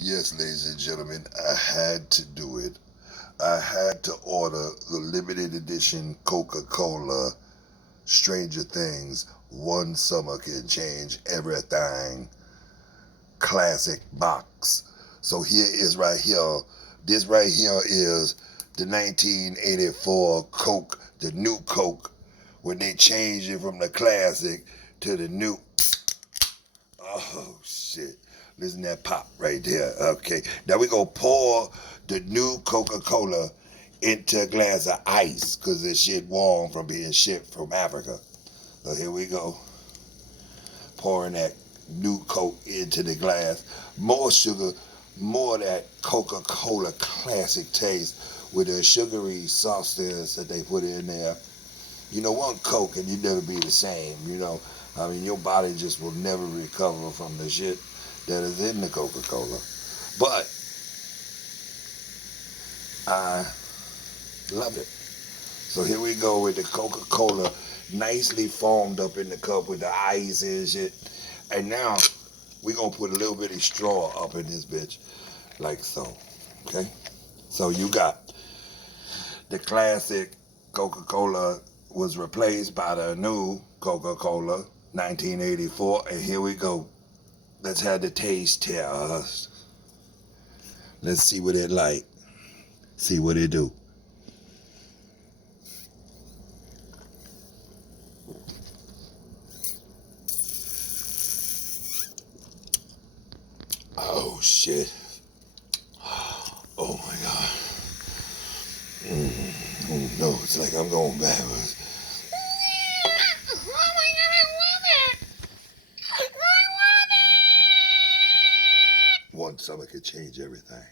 Yes, ladies and gentlemen, I had to do it. I had to order the limited edition Coca-Cola Stranger Things. One summer can change everything. Classic box. So here is right here. This right here is the 1984 Coke, the new Coke, when they changed it from the classic to the new. Oh shit. Listen to that pop right there. Okay. Now we gonna pour the new Coca-Cola into a glass of ice because this shit warm from being shipped from Africa. So here we go. Pouring that new Coke into the glass. More sugar, more of that Coca-Cola classic taste with the sugary substance that they put in there. You know, one Coke and you never be the same, I mean, your body just will never recover from the shit that is in the Coca-Cola. But I love it. So here we go with the Coca-Cola nicely formed up in the cup with the ice and shit. And now we're going to put a little bit of straw up in this bitch like so. Okay? So you got the classic Coca-Cola was replaced by the new Coca-Cola 1984. And here we go. Let's have the taste test. Let's see what it like. See what it do. Oh shit. Oh my god. Oh no, it's like I'm going backwards. One summer could change everything.